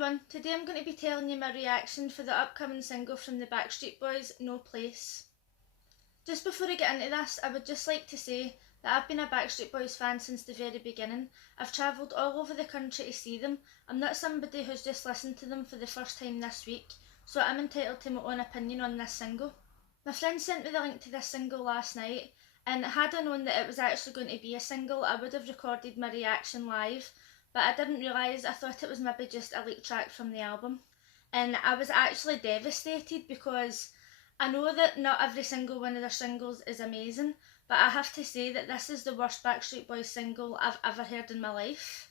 everyone, today I'm going to be telling you my reaction for the upcoming single from the Backstreet Boys, No Place. Just before I get into this, I would just like to say that I've been a Backstreet Boys fan since the very beginning. I've travelled all over the country to see them. I'm not somebody who's just listened to them for the first time this week, so I'm entitled to my own opinion on this single. My friend sent me the link to this single last night, and had I known that it was actually going to be a single, I would have recorded my reaction live. But I didn't realise, I thought it was maybe just a leaked track from the album. And I was actually devastated because I know that not every single one of their singles is amazing, but I have to say that this is the worst Backstreet Boys single I've ever heard in my life.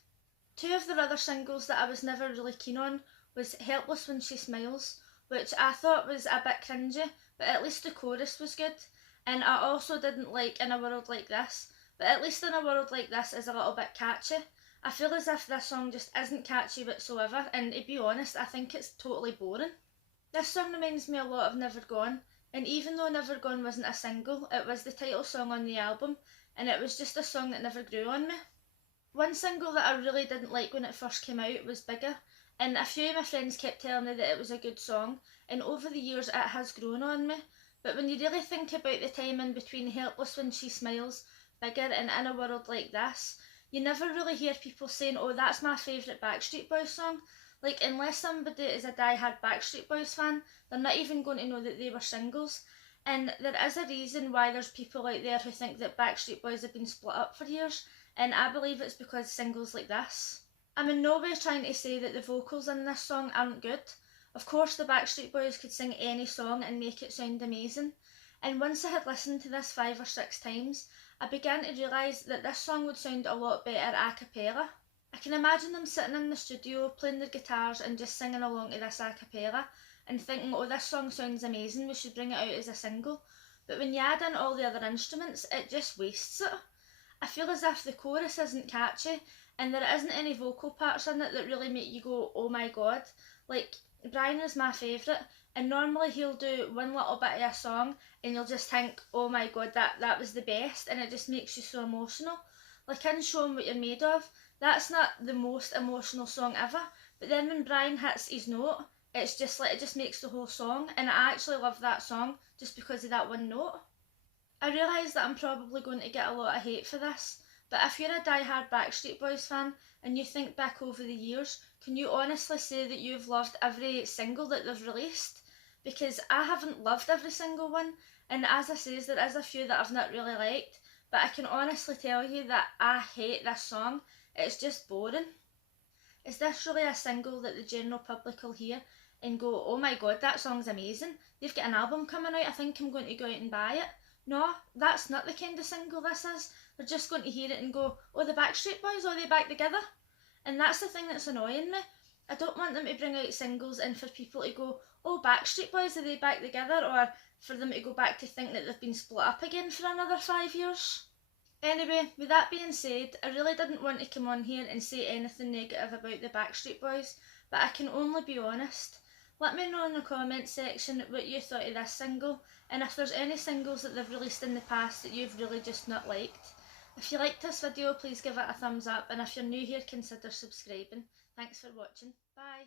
Two of their other singles that I was never really keen on was Helpless When She Smiles, which I thought was a bit cringy, but at least the chorus was good. And I also didn't like In a World Like This, but at least In a World Like This is a little bit catchy. I feel as if this song just isn't catchy whatsoever, and to be honest, I think it's totally boring. This song reminds me a lot of Never Gone, and even though Never Gone wasn't a single, it was the title song on the album, and it was just a song that never grew on me. One single that I really didn't like when it first came out was Bigger, and a few of my friends kept telling me that it was a good song, and over the years it has grown on me. But when you really think about the time in between Helpless When She Smiles, Bigger and In a World Like This, you never really hear people saying, oh, that's my favourite Backstreet Boys song. Like, unless somebody is a die-hard Backstreet Boys fan, they're not even going to know that they were singles. And there is a reason why there's people out there who think that Backstreet Boys have been split up for years, and I believe it's because singles like this. I'm in no way trying to say that the vocals in this song aren't good. Of course the Backstreet Boys could sing any song and make it sound amazing. And once I had listened to this 5 or 6 times, I began to realise that this song would sound a lot better a cappella. I can imagine them sitting in the studio playing their guitars and just singing along to this a cappella and thinking, oh, this song sounds amazing, we should bring it out as a single. But when you add in all the other instruments, it just wastes it. I feel as if the chorus isn't catchy and there isn't any vocal parts in it that really make you go, oh my god. Like, Brian is my favourite, and normally he'll do one little bit of a song and you'll just think, oh my god, that was the best, and it just makes you so emotional. Like in Show 'Em What You're Made Of, that's not the most emotional song ever, but then when Brian hits his note, it's just like, it just makes the whole song, and I actually love that song just because of that one note. I realise that I'm probably going to get a lot of hate for this, but if you're a die-hard Backstreet Boys fan and you think back over the years, can you honestly say that you've loved every single that they've released? Because I haven't loved every single one, and as I say, there is a few that I've not really liked, but I can honestly tell you that I hate this song. It's just boring. Is this really a single that the general public will hear and go, oh my god, that song's amazing, they've got an album coming out, I think I'm going to go out and buy it? No, that's not the kind of single this is. They're just going to hear it and go, oh, the Backstreet Boys, are they back together? And that's the thing that's annoying me. I don't want them to bring out singles and for people to go, oh, Backstreet Boys, are they back together? Or for them to go back to think that they've been split up again for another 5 years. Anyway, with that being said, I really didn't want to come on here and say anything negative about the Backstreet Boys, but I can only be honest. Let me know in the comments section what you thought of this single, and if there's any singles that they've released in the past that you've really just not liked. If you liked this video, please give it a thumbs up, and if you're new here, consider subscribing. Thanks for watching. Bye.